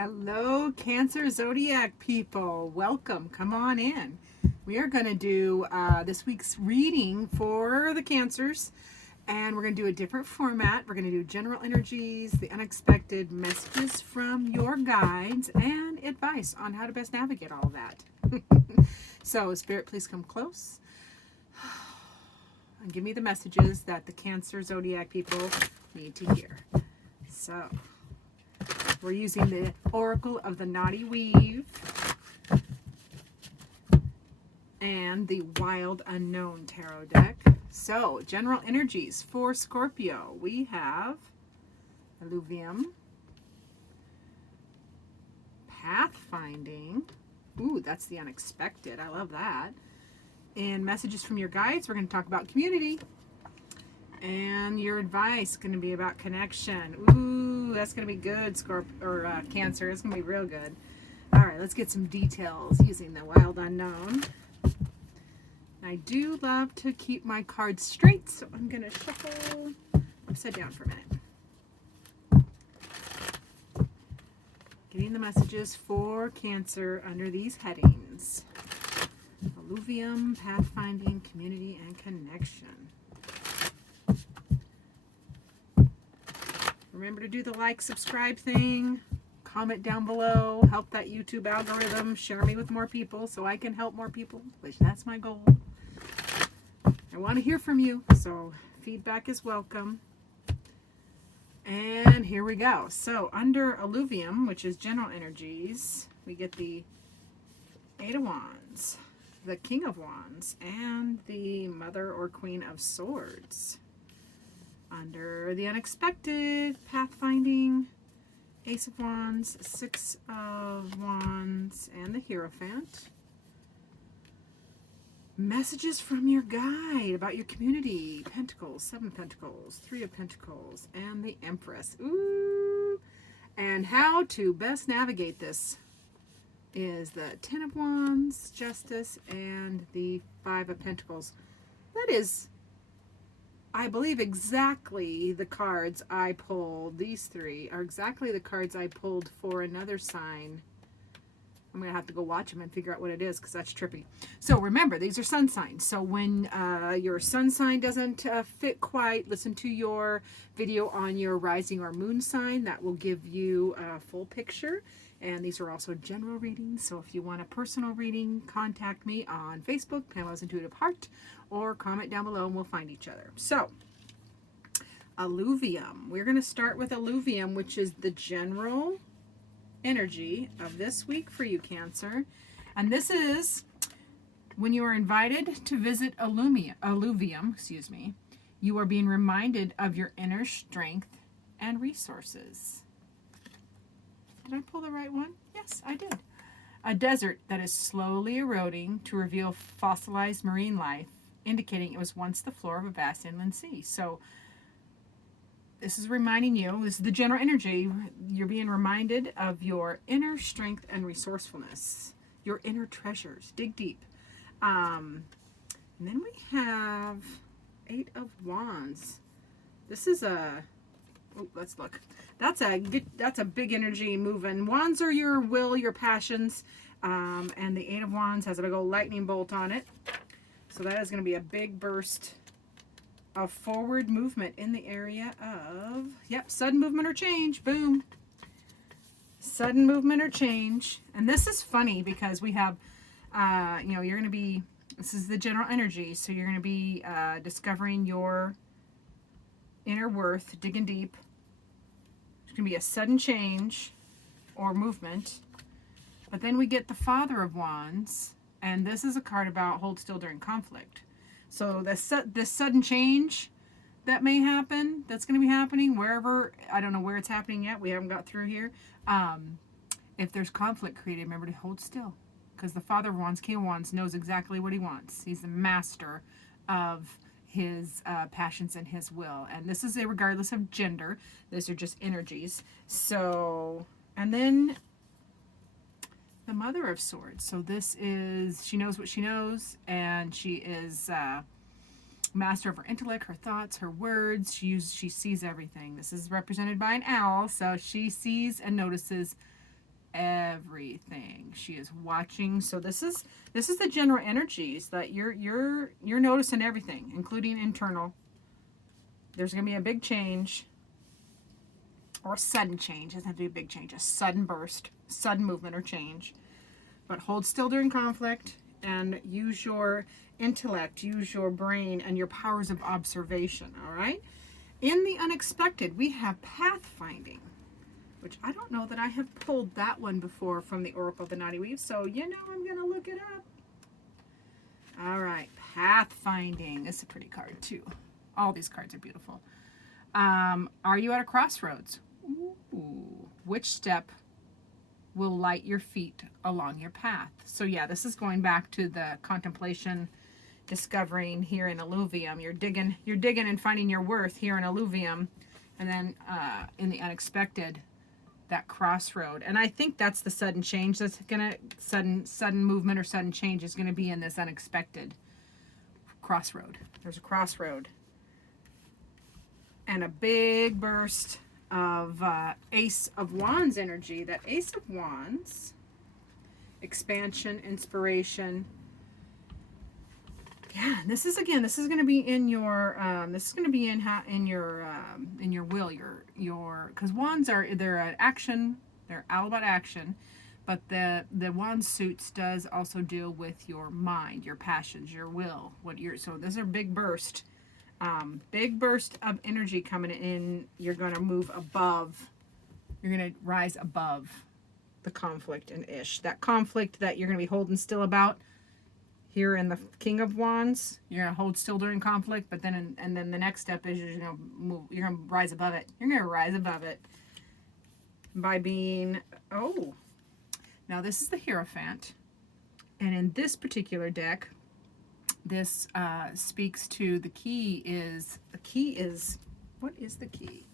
Hello, Cancer Zodiac people. Welcome. Come on in. We are going to do this week's reading for the Cancers, and we're going to do a different format. We're going to do general energies, the unexpected messages from your guides, and advice on how to best navigate all of that. So, Spirit, please come close and give me the messages that the Cancer Zodiac people need to hear. So, we're using the Oracle of the Naughty Weave and the Wild Unknown Tarot deck. So, general energies for Scorpio. We have Alluvium, Pathfinding. Ooh, that's the unexpected. I love that. And messages from your guides. We're going to talk about community. And your advice is going to be about connection. Ooh, that's going to be good, Cancer. It's going to be real good. All right, let's get some details using the Wild Unknown. I do love to keep my cards straight, so I'm going to shuffle upside down for a minute. Getting the messages for Cancer under these headings. Alluvium, Pathfinding, Community, and Connection. Remember to do the like, subscribe thing. Comment down below. Help that YouTube algorithm. Share me with more people so I can help more people, which that's my goal. I want to hear from you, so feedback is welcome. And here we go. So under Alluvium, which is general energies, we get the Eight of Wands, the King of Wands, and the Mother or Queen of Swords. Under the unexpected, Pathfinding, Ace of Wands, Six of Wands, and the Hierophant. Messages from your guide about your community. Pentacles, Seven Pentacles, Three of Pentacles, and the Empress. Ooh! And how to best navigate this is the Ten of Wands, Justice, and the Five of Pentacles. That is, I believe, exactly the cards I pulled. These three are exactly the cards I pulled for another sign. I'm going to have to go watch them and figure out what it is because that's trippy. So remember, these are sun signs. So when your sun sign doesn't fit quite, listen to your video on your rising or moon sign. That will give you a full picture. And these are also general readings. So if you want a personal reading, contact me on Facebook, Pamela's Intuitive Heart, or comment down below and we'll find each other. So, Alluvium. We're going to start with Alluvium, which is the general energy of this week for you, Cancer. And this is when you are invited to visit Alluvium, you are being reminded of your inner strength and resources. Did I pull the right one? Yes, I did. A desert that is slowly eroding to reveal fossilized marine life, indicating it was once the floor of a vast inland sea. So this is reminding you, this is the general energy, you're being reminded of your inner strength and resourcefulness, your inner treasures. Dig deep. And then we have Eight of Wands. This is a, oh, let's look. That's a big energy moving. Wands are your will, your passions, and the Eight of Wands has a big old lightning bolt on it. So that is going to be a big burst of forward movement in the area of, yep, sudden movement or change. Boom. Sudden movement or change. And this is funny because we have, you're going to be, this is the general energy, so you're going to be discovering your inner worth, digging deep. It's going to be a sudden change or movement. But then we get the Father of Wands, and this is a card about hold still during conflict. So this sudden change that may happen, that's going to be happening wherever, I don't know where it's happening yet, we haven't got through here. If there's conflict created, remember to hold still. Because the Father of Wands, King of Wands, knows exactly what he wants. He's the master of his passions and his will. And this is a regardless of gender. These are just energies. So, and then the Mother of Swords. So this is, she knows what she knows, and she is master of her intellect, her thoughts, her words. She sees everything. This is represented by an owl, so she sees and notices everything. She is watching. So this is the general energies that you're noticing everything, including internal. There's going to be a big change, or a sudden change. It doesn't have to be a big change, a sudden burst, sudden movement or change. But hold still during conflict and use your intellect, use your brain and your powers of observation, all right? In the unexpected, we have pathfinding, which I don't know that I have pulled that one before from the Oracle of the Naughty Weave, so I'm going to look it up. All right, pathfinding. This is a pretty card too. All these cards are beautiful. Are you at a crossroads? Ooh. Which step will light your feet along your path? So yeah, this is going back to the contemplation, discovering here in Alluvium. You're digging and finding your worth here in Alluvium, and then in the unexpected, that crossroad. And I think that's the sudden change that's gonna sudden movement or sudden change is gonna be in this unexpected crossroad. There's a crossroad and a big burst of Ace of Wands energy. That Ace of Wands, expansion, inspiration. Yeah, this is going to be in your this is going to be in your will, your because wands they're an action, they're all about action, but the wand suits does also deal with your mind, your passions, your will, so those are big burst of energy coming in. You're going to move above, you're going to rise above the conflict and that conflict that you're going to be holding still about. Here in the King of Wands, you're gonna hold still during conflict, but then and then the next step is you're gonna move. You're gonna rise above it. You're gonna rise above it by being Now this is the Hierophant, and in this particular deck, this speaks to the key is what is the key?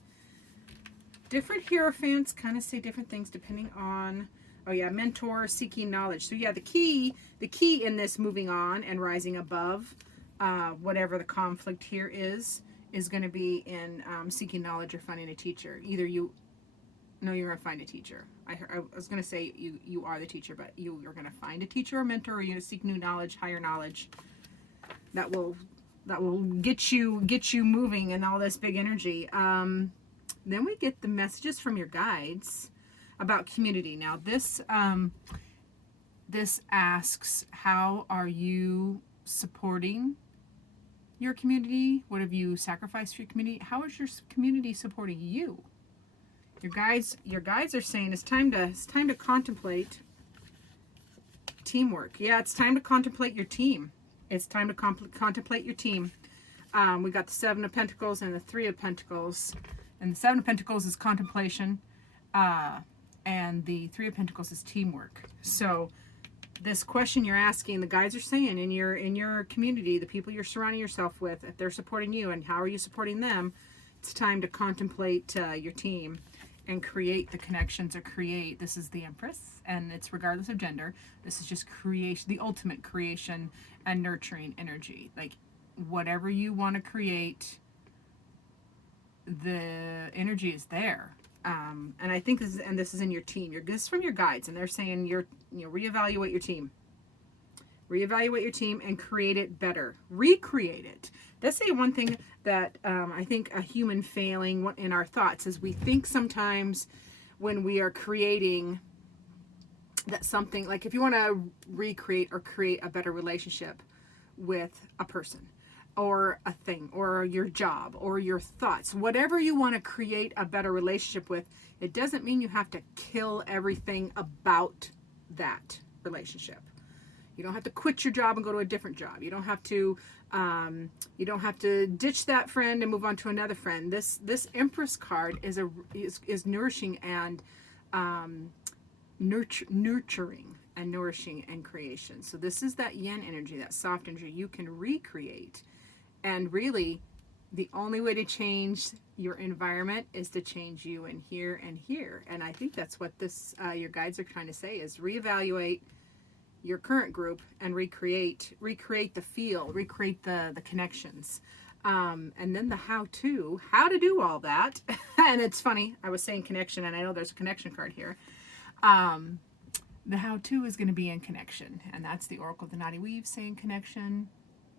Different Hierophants kind of say different things depending on. Oh yeah, mentor, seeking knowledge. So yeah, the key in this moving on and rising above whatever the conflict here is going to be in seeking knowledge or finding a teacher. Either you're going to find a teacher. I was going to say you are the teacher, but you're going to find a teacher or mentor, or you're going to seek new knowledge, higher knowledge that will get you moving in all this big energy. Then we get the messages from your guides about community. Now this asks, how are you supporting your community? What have you sacrificed for your community? How is your community supporting you? Your guides are saying it's time to contemplate teamwork. Yeah, it's time to contemplate your team. It's time to contemplate your team. We got the Seven of Pentacles and the Three of Pentacles, and the Seven of Pentacles is contemplation. And the Three of Pentacles is teamwork. So this question you're asking, the guides are saying in your community, the people you're surrounding yourself with, if they're supporting you and how are you supporting them, it's time to contemplate your team and create the connections, or create. This is the Empress, and it's regardless of gender. This is just creation, the ultimate creation and nurturing energy. Like whatever you want to create, the energy is there. And I think this is in your team. This is from your guides, and they're saying reevaluate your team. Reevaluate your team and create it better. Recreate it. That's one thing that I think a human failing in our thoughts is we think sometimes when we are creating that something, like if you want to recreate or create a better relationship with a person, or a thing, or your job, or your thoughts, whatever you want to create a better relationship with, it doesn't mean you have to kill everything about that relationship. You don't have to quit your job and go to a different job. You don't have to ditch that friend and move on to another friend. This Empress card is nourishing and nurturing and nourishing and creation. So this is that yin energy, that soft energy you can recreate. And really, the only way to change your environment is to change you in here and here. And I think that's what your guides are trying to say, is reevaluate your current group and recreate the feel, recreate the connections. And then the how to do all that. And it's funny, I was saying connection, and I know there's a connection card here. The how-to is going to be in connection, and that's the Oracle of the Knotty Weave saying connection.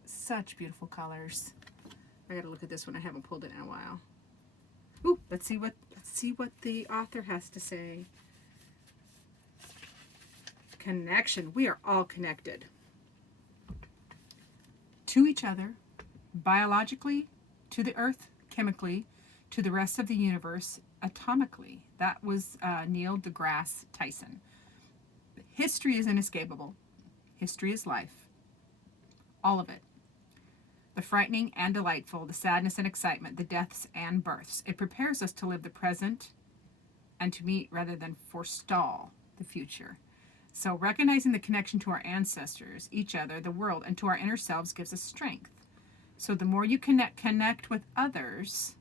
Such beautiful colors. I gotta look at this one. I haven't pulled it in a while. Ooh, let's see what the author has to say. Connection. We are all connected to each other, biologically, to the earth, chemically, to the rest of the universe, atomically. That was Neil deGrasse Tyson. History is inescapable. History is life. All of it. The frightening and delightful, the sadness and excitement, the deaths and births. It prepares us to live the present and to meet rather than forestall the future. So recognizing the connection to our ancestors, each other, the world, and to our inner selves gives us strength. So the more you connect with others,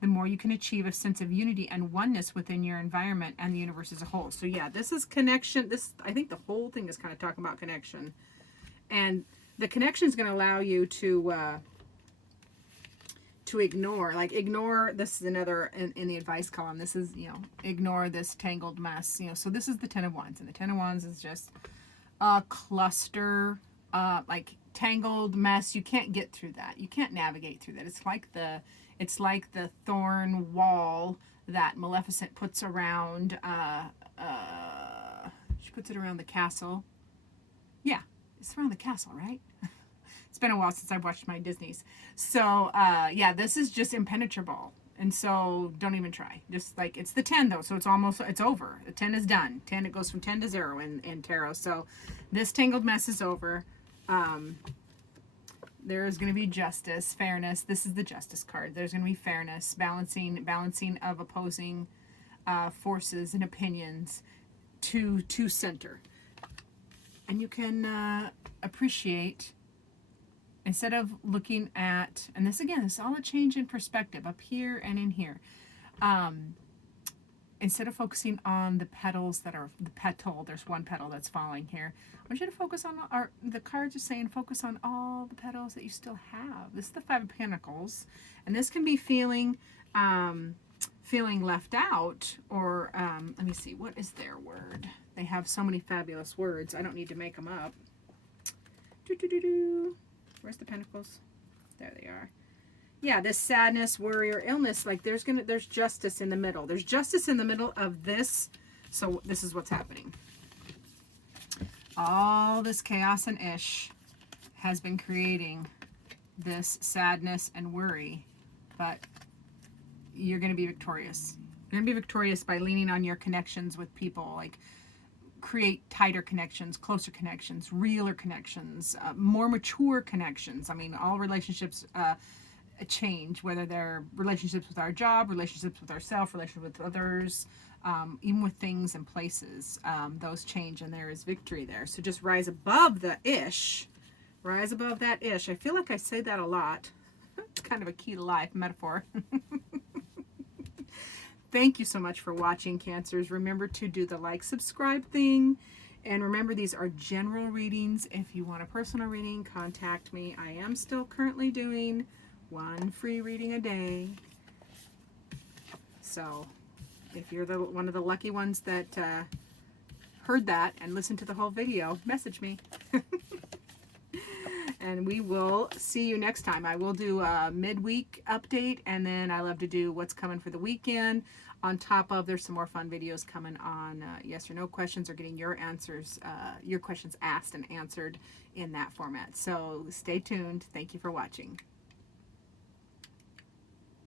the more you can achieve a sense of unity and oneness within your environment and the universe as a whole. So yeah, this is connection. I think the whole thing is kind of talking about connection. And the connection is going to allow you to ignore, this is another in the advice column. This is, ignore this tangled mess. So this is the Ten of Wands, and the Ten of Wands is just a cluster, like tangled mess. You can't get through that. You can't navigate through that. It's like the thorn wall that Maleficent puts around. She puts it around the castle. Yeah, it's around the castle, right? It's been a while since I've watched my Disneys. So, yeah, this is just impenetrable. And so don't even try. Just like, it's the 10 though. So it's over. The 10 is done. 10, it goes from 10 to 0 in tarot. So this tangled mess is over. There is going to be justice, fairness. This is the Justice card. There's going to be fairness, balancing of opposing forces and opinions to center. And you can appreciate, instead of looking at, and this again, this is all a change in perspective up here and in here. Instead of focusing on the petals that are the petal, there's one petal that's falling here. I want you to focus on, the cards are saying focus on all the petals that you still have. This is the Five of Pentacles, and this can be feeling left out, or let me see, what is their word? They have so many fabulous words. I don't need to make them up. Where's the pentacles? There they are. Yeah, this sadness, worry, or illness, like there's justice in the middle. There's justice in the middle of this. So this is what's happening. All this chaos and ish has been creating this sadness and worry, but you're going to be victorious. You're going to be victorious by leaning on your connections with people, like create tighter connections, closer connections, realer connections, more mature connections. I mean, all relationships change, whether they're relationships with our job, relationships with ourselves, relationships with others, even with things and places. Those change, and there is victory there. So just rise above the ish. Rise above that ish. I feel like I say that a lot. It's kind of a key to life metaphor. Thank you so much for watching, Cancers. Remember to do the like, subscribe thing. And remember, these are general readings. If you want a personal reading, contact me. I am still currently doing one free reading a day. So if you're one of the lucky ones that heard that and listened to the whole video, message me. And we will see you next time. I will do a midweek update, and then I love to do what's coming for the weekend. On top of, there's some more fun videos coming on yes or no questions, or getting your answers, your questions asked and answered in that format. So stay tuned. Thank you for watching.